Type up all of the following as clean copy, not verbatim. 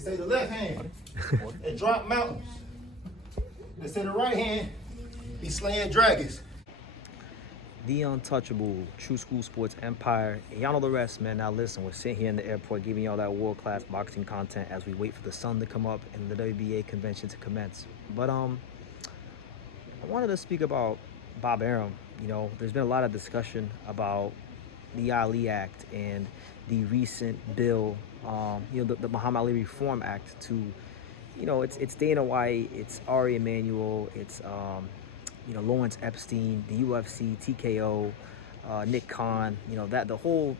They say the left hand, it drop mountains. They say the right hand, be slaying dragons. The untouchable True School Sports Empire. And y'all know the rest, man. Now listen, we're sitting here in the airport giving y'all that world-class boxing content as we wait for the sun to come up and the WBA convention to commence. But I wanted to speak about Bob Arum. You know, there's been a lot of discussion about the Ali Act and the recent bill, the Muhammad Ali Reform Act to, it's Dana White, it's Arie Emanuel, it's Lawrence Epstein, the UFC, TKO, Nick Khan, that the whole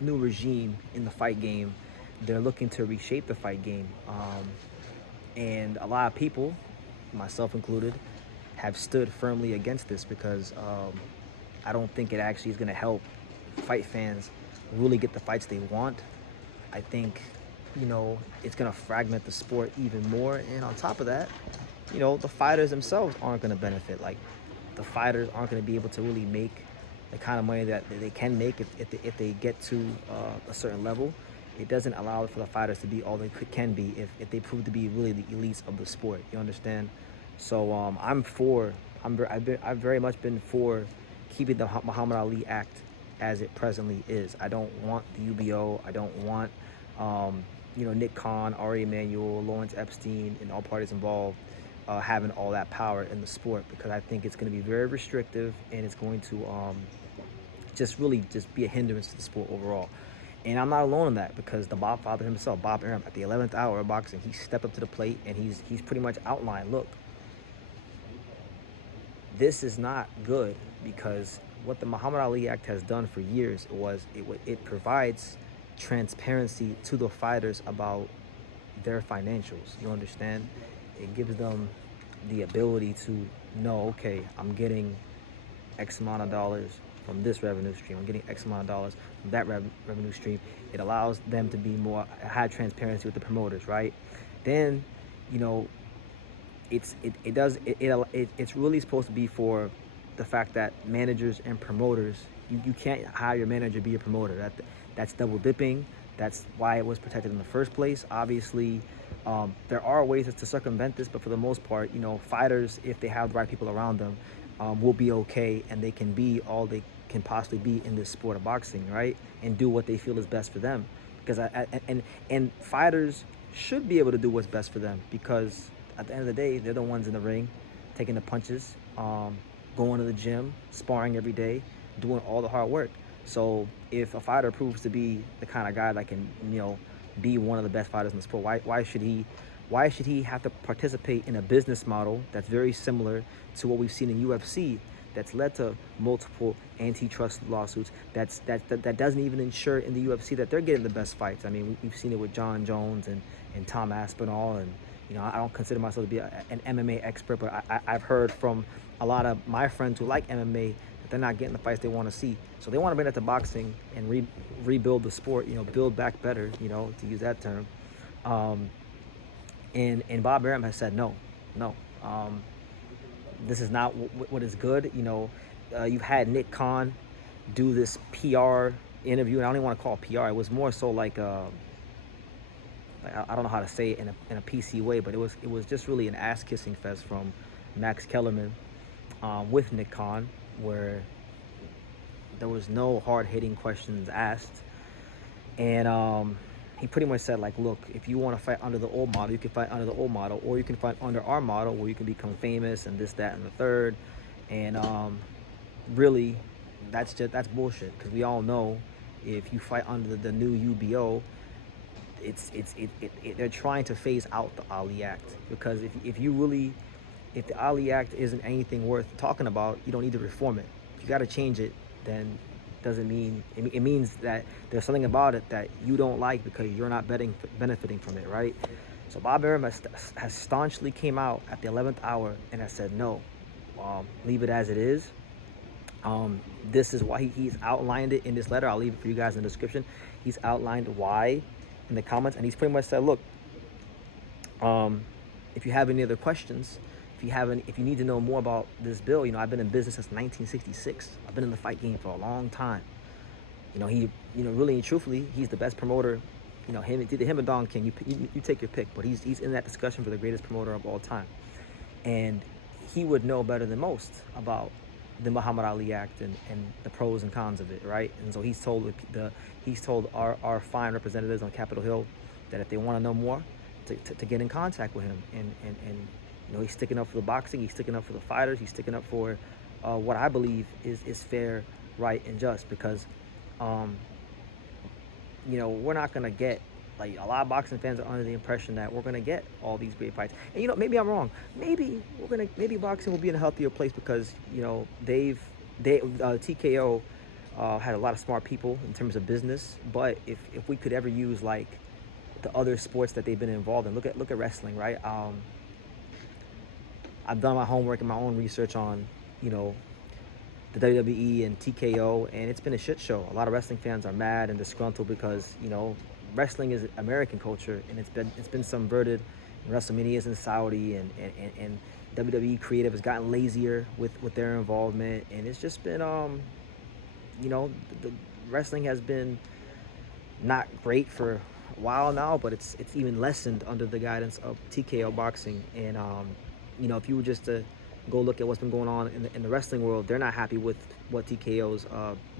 new regime in the fight game. They're looking to reshape the fight game. And a lot of people, myself included, have stood firmly against this because I don't think it actually is going to help fight fans really get the fights they want. I think, it's going to fragment the sport even more. And on top of that, the fighters themselves aren't going to benefit. Like, the fighters aren't going to be able to really make the kind of money that they can make if they get to a certain level. It doesn't allow for the fighters to be all they can be if they prove to be really the elites of the sport. You understand? So I've very much been for keeping the Muhammad Ali Act as it presently is. I don't want the UBO. I don't want Nick Khan, Arie Emanuel, Lawrence Epstein, and all parties involved having all that power in the sport, because I think it's going to be very restrictive and it's going to just be a hindrance to the sport overall. And I'm not alone in that, because the Bobfather himself, Bob Arum, at the 11th hour of boxing, he stepped up to the plate and he's pretty much outlined, look, this is not good, because what the Muhammad Ali Act has done for years it provides transparency to the fighters about their financials. You understand? It gives them the ability to know, okay, I'm getting X amount of dollars from this revenue stream. I'm getting X amount of dollars from that revenue stream. It allows them to be more high transparency with the promoters, right? Then, it's really supposed to be for the fact that managers and promoters, you can't hire your manager to be a promoter. That's double dipping. That's why it was protected in the first place. Obviously, there are ways to circumvent this, but for the most part, fighters, if they have the right people around them, will be okay, and they can be all they can possibly be in this sport of boxing, right? And do what they feel is best for them. Because and fighters should be able to do what's best for them, because at the end of the day, they're the ones in the ring, taking the punches, going to the gym, sparring every day, doing all the hard work. So if a fighter proves to be the kind of guy that can, be one of the best fighters in the sport, why should he have to participate in a business model that's very similar to what we've seen in UFC, that's led to multiple antitrust lawsuits, that doesn't even ensure in the UFC that they're getting the best fights? I mean, we've seen it with John Jones and Tom Aspinall, and I don't consider myself to be an MMA expert, but I've heard from a lot of my friends who like MMA that they're not getting the fights they want to see. So they want to bring that to boxing and rebuild the sport, build back better, to use that term. And Bob Arum has said no. This is not what is good. You've had Nick Khan do this PR interview, and I don't even want to call it PR. It was more so like I don't know how to say it in a PC way, but it was just really an ass-kissing fest from Max Kellerman with Nick Khan, where there was no hard-hitting questions asked. And he pretty much said, like, look, if you want to fight under the old model, you can fight under the old model, or you can fight under our model where you can become famous and this, that, and the third. And really, that's bullshit, because we all know if you fight under the new UBO, they're trying to phase out the Ali Act, because if the Ali Act isn't anything worth talking about, you don't need to reform it. If you got to change it, then doesn't mean it means that there's something about it that you don't like because you're not benefiting from it, right? So Bob Arum has staunchly came out at the 11th hour and has said no, leave it as it is. This is why he's outlined it in this letter. I'll leave it for you guys in the description. He's outlined why in the comments, and he's pretty much said, look, if you have any other questions, if you need to know more about this bill, I've been in business since 1966. I've been in the fight game for a long time. Really and truthfully, he's the best promoter you know, either him or Don King, you take your pick, but he's in that discussion for the greatest promoter of all time. And he would know better than most about the Muhammad Ali Act and the pros and cons of it, right? And so he's told our fine representatives on Capitol Hill that if they want to know more, to get in contact with him. And you know, he's sticking up for the boxing, he's sticking up for the fighters, he's sticking up for what I believe is fair, right, and just, because you know, we're not gonna get, like, a lot of boxing fans are under the impression that we're gonna get all these great fights. And you know, maybe I'm wrong. Maybe boxing will be in a healthier place because, you know, TKO had a lot of smart people in terms of business. But if we could ever use, like, the other sports that they've been involved in, look at wrestling, right? I've done my homework and my own research on, you know, the WWE and TKO, and it's been a shit show. A lot of wrestling fans are mad and disgruntled because, you know, wrestling is American culture, and it's been subverted. WrestleMania's in Saudi, and WWE creative has gotten lazier with their involvement, and it's just been you know, the wrestling has been not great for a while now, but it's even lessened under the guidance of TKO boxing. And you know, if you were just to go look at what's been going on in the wrestling world, they're not happy with what TKO's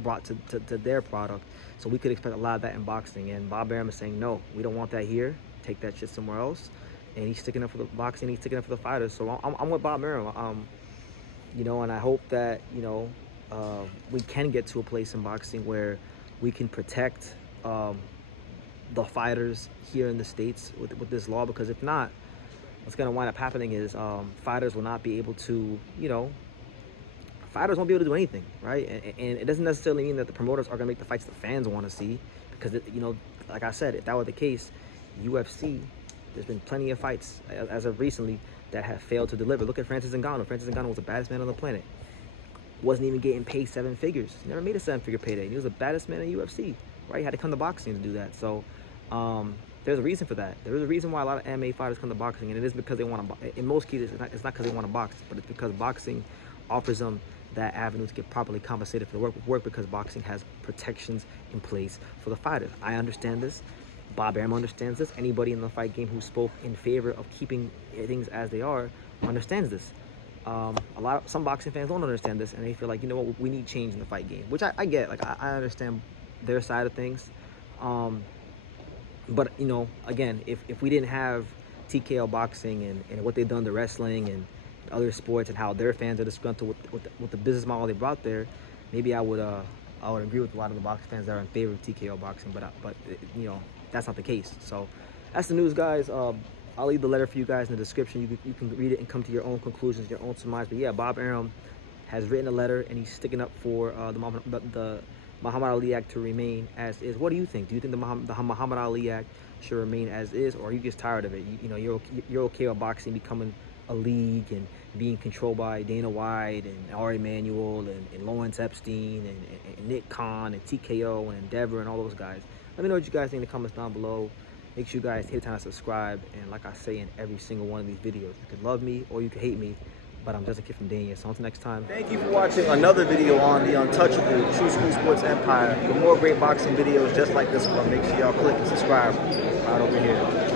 brought to their product. So we could expect a lot of that in boxing. And Bob Arum is saying, no, we don't want that here. Take that shit somewhere else. And he's sticking up for the boxing. He's sticking up for the fighters. So I'm with Bob Arum. You know, and I hope that, you know, we can get to a place in boxing where we can protect the fighters here in the States with this law, because if not, what's going to wind up happening is fighters will not be able to, you know, fighters won't be able to do anything, right? And it doesn't necessarily mean that the promoters are going to make the fights the fans want to see, because, you know, like I said, if that were the case, UFC, there's been plenty of fights as of recently that have failed to deliver. Look at Francis Ngannou. Francis Ngannou was the baddest man on the planet. Wasn't even getting paid 7 figures. Never made a 7-figure payday. He was the baddest man in UFC, right? He had to come to boxing to do that. So there's a reason for that. There is a reason why a lot of MMA fighters come to boxing, and it is because they want to. In most cases, it's not because they want to box, but it's because boxing offers them that avenue to get properly compensated for the work, because boxing has protections in place for the fighters. I understand this. Bob Arum understands this. Anybody in the fight game who spoke in favor of keeping things as they are understands this. Some boxing fans don't understand this, and they feel like, you know what, we need change in the fight game, which I get. Like, I understand their side of things. But, you know, again, if we didn't have TKO boxing and what they've done to wrestling and other sports, and how their fans are disgruntled with the business model they brought there, maybe I would agree with a lot of the boxing fans that are in favor of TKO boxing. But you know, that's not the case. So that's the news, guys. I'll leave the letter for you guys in the description. You can read it and come to your own conclusions, your own surmise. But yeah, Bob Arum has written a letter, and he's sticking up for the Muhammad Ali Act to remain as is. What do you think? Do you think the Muhammad Ali Act should remain as is, or are you just tired of it? You know, you're okay with boxing becoming a league and being controlled by Dana White and Arie Emanuel and Lawrence Epstein and Nick Khan and TKO and Endeavor and all those guys? Let me know what you guys think in the comments down below. Make sure you guys hit the time to subscribe. And like I say in every single one of these videos, you can love me or you can hate me, but I'm just a kid from Dania. So until next time, thank you for watching another video on the untouchable True School Sports Empire. For more great boxing videos just like this one, make sure y'all click and subscribe right over here.